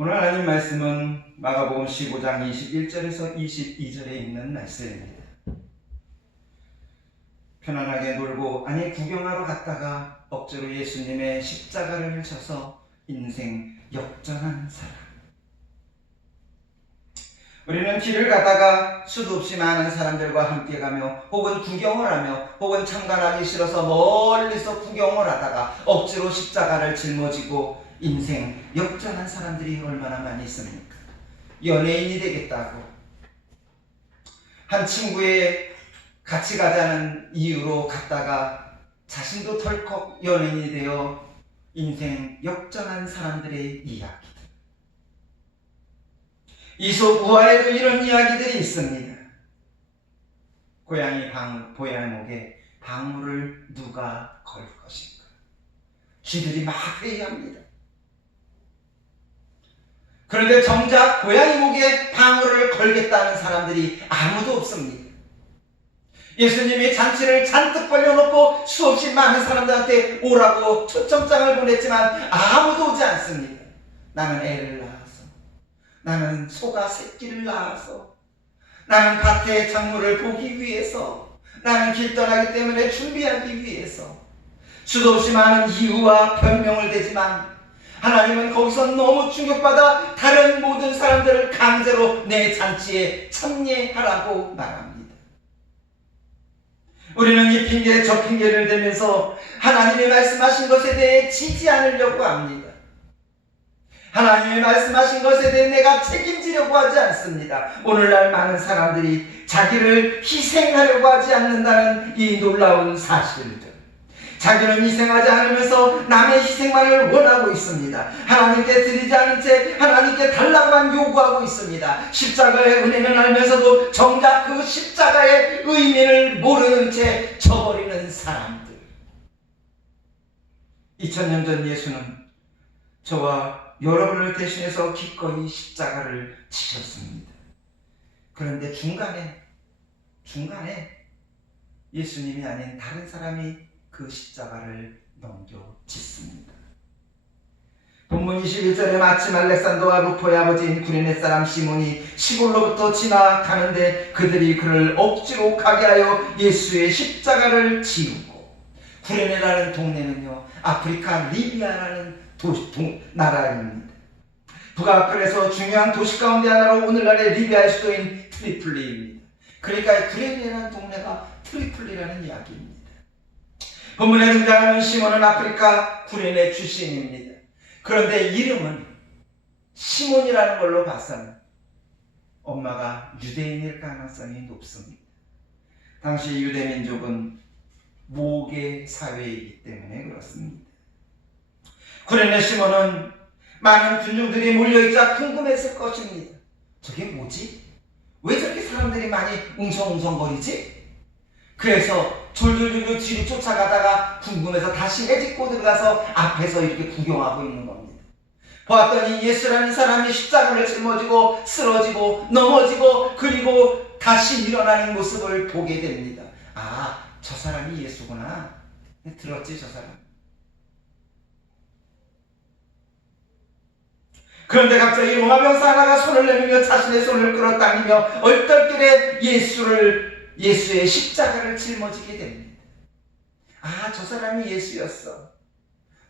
오늘 하나님 말씀은 마가복음 15장 21절에서 22절에 있는 말씀입니다. 편안하게 놀고 구경하러 갔다가 억지로 예수님의 십자가를 져서 인생 역전한 사람. 우리는 길을 가다가 수도 없이 많은 사람들과 함께 가며 혹은 구경을 하며 혹은 참관하기 싫어서 멀리서 구경을 하다가 억지로 십자가를 짊어지고 인생 역전한 사람들이 얼마나 많이 있습니까? 연예인이 되겠다고 한 친구의 같이 가자는 이유로 갔다가 자신도 덜컥 연예인이 되어 인생 역전한 사람들의 이야기들. 이솝 우화에도 이런 이야기들이 있습니다. 고양이 목에 방울을 누가 걸 것인가? 쥐들이 막 회의합니다. 그런데 정작 고양이 목에 방울을 걸겠다는 사람들이 아무도 없습니다. 예수님이 잔치를 잔뜩 벌려놓고 수없이 많은 사람들한테 오라고 초청장을 보냈지만 아무도 오지 않습니다. 나는 애를 낳아서, 나는 소가 새끼를 낳아서, 나는 밭의 작물을 보기 위해서, 나는 길 떠나기 때문에 준비하기 위해서 수도 없이 많은 이유와 변명을 대지만 하나님은 거기서 너무 충격받아 다른 모든 사람들을 강제로 내 잔치에 참여하라고 말합니다. 우리는 이 핑계 저 핑계를 대면서 하나님이 말씀하신 것에 대해 지지 않으려고 합니다. 하나님이 말씀하신 것에 대해 내가 책임지려고 하지 않습니다. 오늘날 많은 사람들이 자기를 희생하려고 하지 않는다는 이 놀라운 사실들. 자기는 희생하지 않으면서 남의 희생만을 원하고 있습니다. 하나님께 드리지 않은 채 하나님께 달라고만 요구하고 있습니다. 십자가의 은혜는 알면서도 정작 그 십자가의 의미를 모르는 채 저버리는 사람들. 2000년 전 예수는 저와 여러분을 대신해서 기꺼이 십자가를 지셨습니다. 그런데 중간에 예수님이 아닌 다른 사람이 그 십자가를 넘겨 짓습니다. 본문 21절에 마침 알렉산더와 루포의 아버지인 구레네 사람 시몬이 시골로부터 지나가는데 그들이 그를 억지로 가게 하여 예수의 십자가를 지우고. 구레네라는 동네는요, 아프리카 리비아라는 나라입니다. 북아프리카에서 중요한 도시 가운데 하나로 오늘날의 리비아의 수도인 트리폴리입니다. 그러니까 구레네라는 동네가 트리폴리라는 이야기입니다. 본문에 등장하는 시몬은 아프리카 구레네 출신입니다. 그런데 이름은 시몬이라는 걸로 봐서는 엄마가 유대인일 가능성이 높습니다. 당시 유대민족은 모계 사회이기 때문에 그렇습니다. 구레네 시몬은 많은 군중들이 몰려있자 궁금했을 것입니다. 저게 뭐지? 왜 저렇게 사람들이 많이 웅성웅성거리지? 그래서 졸졸졸 뒤로 쫓아가다가 궁금해서 다시 헤집고 들어가서 앞에서 이렇게 구경하고 있는 겁니다. 보았더니 예수라는 사람이 십자가를 짊어지고 쓰러지고 넘어지고 그리고 다시 일어나는 모습을 보게 됩니다. 아, 저 사람이 예수구나. 들었지, 저 사람. 그런데 갑자기 로마 병사 하나가 손을 내밀며 자신의 손을 끌어당기며 얼떨결에 예수의 십자가를 짊어지게 됩니다. 아, 저 사람이 예수였어.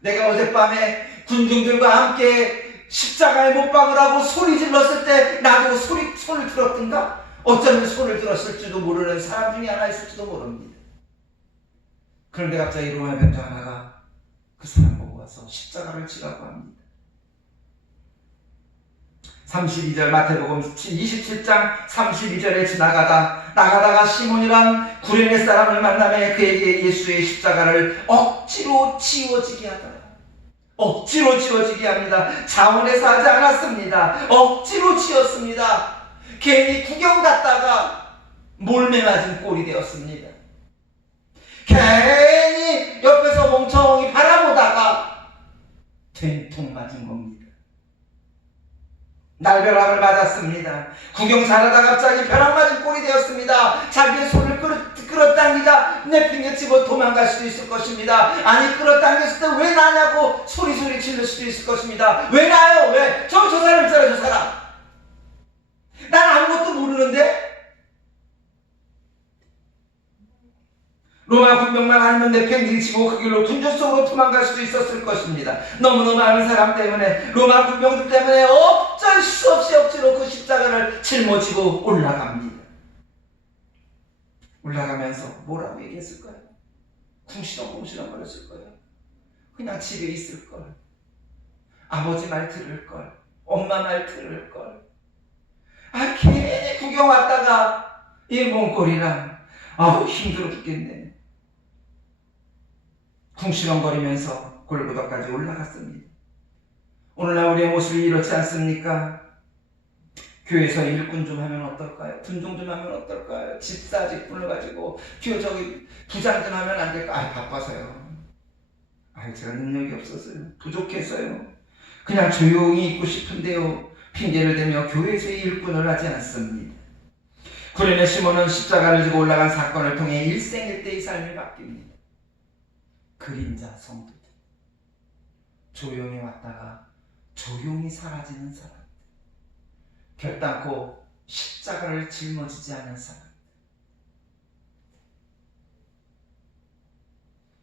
내가 어젯밤에 군중들과 함께 십자가에 못 박으라고 소리 질렀을 때 나도 손을 들었던가? 어쩌면 손을 들었을지도 모르는 사람 중에 하나 있을지도 모릅니다. 그런데 갑자기 로마 병사 하나가 그 사람 보고 와서 십자가를 지라고 합니다. 32절 마태복음 27장 32절에 나가다가 시몬이란 구레네 사람을 만나며 그에게 예수의 십자가를 억지로 지워지게 하더라. 억지로 지워지게 합니다. 자원해서 하지 않았습니다. 억지로 지었습니다. 괜히 구경 갔다가 몰매 맞은 꼴이 되었습니다. 괜히 옆에서 멍청이 바라보다가 된통 맞은 겁니다. 날벼락을 맞았습니다. 구경 잘하다 갑자기 벼락 맞은 꼴이 되었습니다. 자기의 손을 끌어당기자 내팽개치고 도망갈 수도 있을 것입니다. 아니 끌어당겼을 때 왜 나냐고 소리 지를 수도 있을 것입니다. 왜 나요? 왜? 저 사람 있잖아요. 저 사람. 난 아무것도 모르는데? 로마 군병만 아니면 내팽개치고 그 길로 군주 속으로 도망갈 수도 있었을 것입니다. 너무너무 많은 사람 때문에, 로마 군병들 때문에 어쩔 수 없이 억지로 그 십자가를 짊어지고 올라갑니다. 올라가면서 뭐라고 얘기했을까요? 궁시렁궁시렁 거렸을 거예요. 그냥 집에 있을 걸, 아버지 말 들을 걸, 엄마 말 들을 걸. 괜히 구경 왔다가 이 몸꼴이랑 힘들어 죽겠네. 궁시렁거리면서 골고다까지 올라갔습니다. 오늘날 우리의 모습이 이렇지 않습니까? 교회에서 일꾼 좀 하면 어떨까요? 분종 좀 하면 어떨까요? 집사 직분을 가지고 부장 좀 하면 안 될까요? 바빠서요. 제가 능력이 없었어요. 부족했어요. 그냥 조용히 있고 싶은데요. 핑계를 대며 교회에서의 일꾼을 하지 않습니다. 구레네 시몬은 십자가를 지고 올라간 사건을 통해 일생일대의 삶이 바뀝니다. 그림자 성도들, 조용히 왔다가 조용히 사라지는 사람, 결단코 십자가를 짊어지지 않은 사람.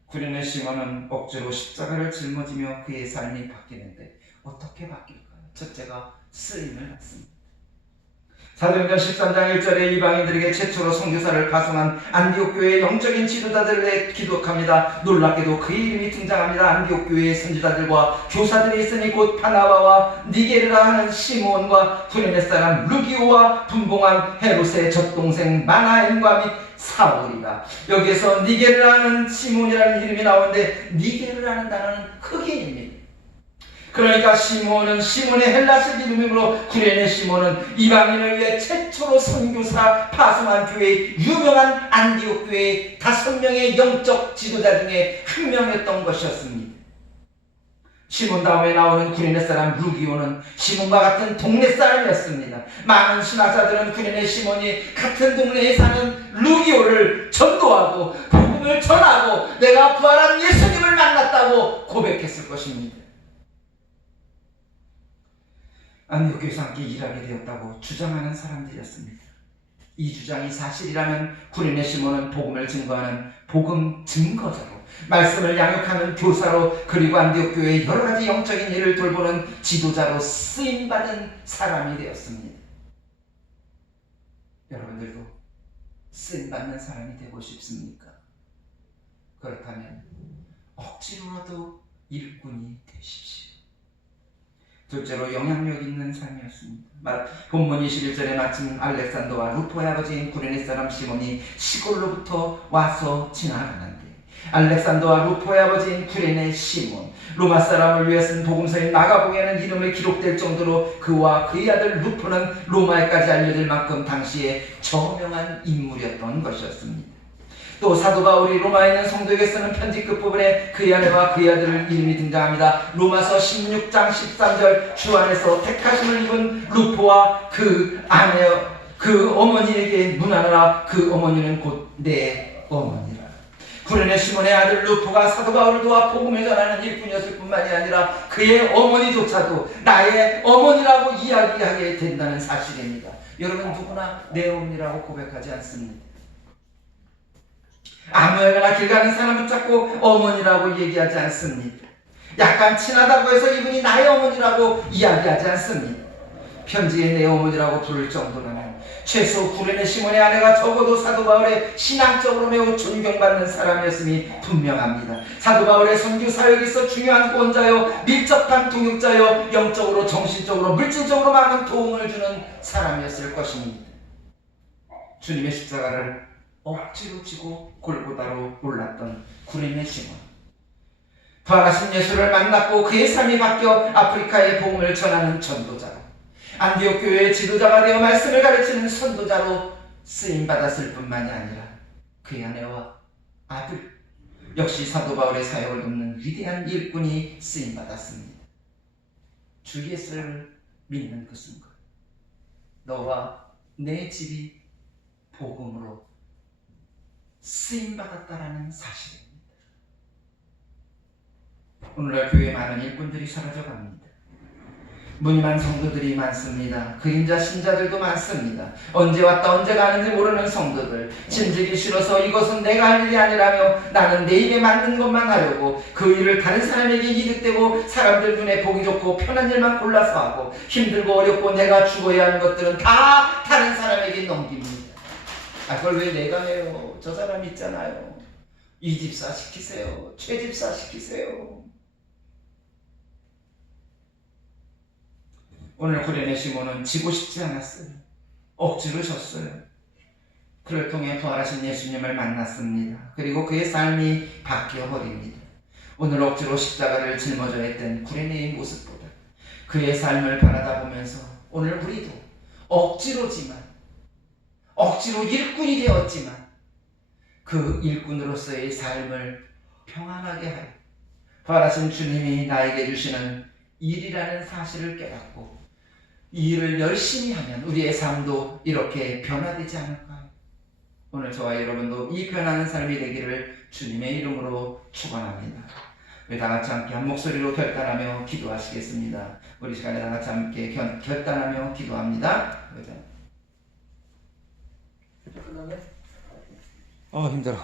구레네 시몬은 억지로 십자가를 짊어지며 그의 삶이 바뀌는데 어떻게 바뀔까요? 첫째가 쓰임을 받습니다. 사도행전 13장 1절에 이방인들에게 최초로 선교사를 파송한 안디옥 교회의 영적인 지도자들을 기록합니다. 놀랍게도 그의 이름이 등장합니다. 안디옥 교회의 선지자들과 교사들이 있으니 곧 바나바와 니게르라 하는 시몬과 구레네 사람 루기오와 분봉한 헤롯의 젖동생 마나엔과 및 사울이다. 여기에서 니게르라는 시몬이라는 이름이 나오는데, 니게르라는 단어는 흑인입니다. 그러니까 시몬은 시몬의 헬라식 이름이므로 구레네 시몬은 이방인을 위해 최초로 선교사 파송한 교회의 유명한 안디옥 교회의 5명의 영적 지도자 중에 한 명이었던 것이었습니다. 시몬 다음에 나오는 구레네 사람 루기오는 시몬과 같은 동네 사람이었습니다. 많은 신학자들은 구레네 시몬이 같은 동네에 사는 루기오를 전도하고 복음을 전하고 내가 부활한 예수님을 만났다고 고백했을 것입니다. 안디옥 교회에서 함께 일하게 되었다고 주장하는 사람들이었습니다. 이 주장이 사실이라면 구레네 시몬은 복음을 증거하는 복음 증거자로, 말씀을 양육하는 교사로, 그리고 안디옥 교회의 여러 가지 영적인 일을 돌보는 지도자로 쓰임받은 사람이 되었습니다. 여러분들도 쓰임받는 사람이 되고 싶습니까? 그렇다면 억지로라도 일꾼이 되십시오. 둘째로 영향력 있는 삶이었습니다. 본문 21절에 마침 알렉산더와 루포의 아버지인 구레네 사람 시몬이 시골로부터 와서 지나가는데, 알렉산더와 루포의 아버지인 구레네 시몬, 로마 사람을 위해 쓴 복음서인 마가복음에는 이름을 기록될 정도로 그와 그의 아들 루포는 로마에까지 알려질 만큼 당시에 저명한 인물이었던 것이었습니다. 또 사도 바울이 로마에 있는 성도에게 쓰는 편지 끝부분에 그의 아내와 그의 아들 이름이 등장합니다. 로마서 16장 13절, 주 안에서 택하심을 입은 루포와 그 아내, 그 어머니에게 문하노라. 그 어머니는 곧 내 어머니라. 구레네 시몬의 아들 루포가 사도 바울을 도와 복음을 전하는 일꾼이었을 뿐만이 아니라 그의 어머니조차도 나의 어머니라고 이야기하게 된다는 사실입니다. 여러분 누구나 내 어머니라고 고백하지 않습니다. 아무에게나 길 가는 사람 붙잡고 어머니라고 얘기하지 않습니다. 약간 친하다고 해서 이분이 나의 어머니라고 이야기하지 않습니다. 편지에 내 어머니라고 부를 정도라면 최소 구레네 시몬의 아내가 적어도 사도 바울의 신앙적으로 매우 존경받는 사람이었음이 분명합니다. 사도 바울의 선교 사역에 있어 중요한 후원자요, 밀접한 동역자요, 영적으로 정신적으로 물질적으로 많은 도움을 주는 사람이었을 것입니다. 주님의 십자가를 억지로 지고 골고다로 올랐던 구레네 시몬, 부활하신 예수를 만났고 그의 삶이 바뀌어 아프리카의 복음을 전하는 전도자로, 안디옥 교회의 지도자가 되어 말씀을 가르치는 선도자로 쓰임받았을 뿐만이 아니라 그의 아내와 아들, 역시 사도 바울의 사역을 돕는 위대한 일꾼이 쓰임받았습니다. 주 예수를 믿는 그 순간 너와 내 집이 복음으로 쓰임받았다라는 사실입니다. 오늘날 교회에 많은 일꾼들이 사라져갑니다. 무늬만 성도들이 많습니다. 그림자 신자들도 많습니다. 언제 왔다 언제 가는지 모르는 성도들, 짐지기 싫어서 이것은 내가 할 일이 아니라며 나는 내 입에 맞는 것만 하려고 그 일을 다른 사람에게 이득되고 사람들 눈에 보기 좋고 편한 일만 골라서 하고 힘들고 어렵고 내가 죽어야 하는 것들은 다 다른 사람에게 넘깁니다. 그걸 왜 내가 해요? 저 사람 있잖아요. 이 집사 시키세요. 최 집사 시키세요. 오늘 구레네 시몬은 지고 싶지 않았어요. 억지로 졌어요. 그를 통해 부활하신 예수님을 만났습니다. 그리고 그의 삶이 바뀌어 버립니다. 오늘 억지로 십자가를 짊어져야 했던 구레네의 모습보다 그의 삶을 바라다 보면서 오늘 우리도 억지로지만 억지로 일꾼이 되었지만 그 일꾼으로서의 삶을 평안하게 하여 부활하신 주님이 나에게 주시는 일이라는 사실을 깨닫고 이 일을 열심히 하면 우리의 삶도 이렇게 변화되지 않을까요? 오늘 저와 여러분도 이 변하는 삶이 되기를 주님의 이름으로 축원합니다. 우리 다 같이 함께 한 목소리로 결단하며 기도하시겠습니다. 우리 시간에 다 같이 함께 결단하며 기도합니다. 힘들어.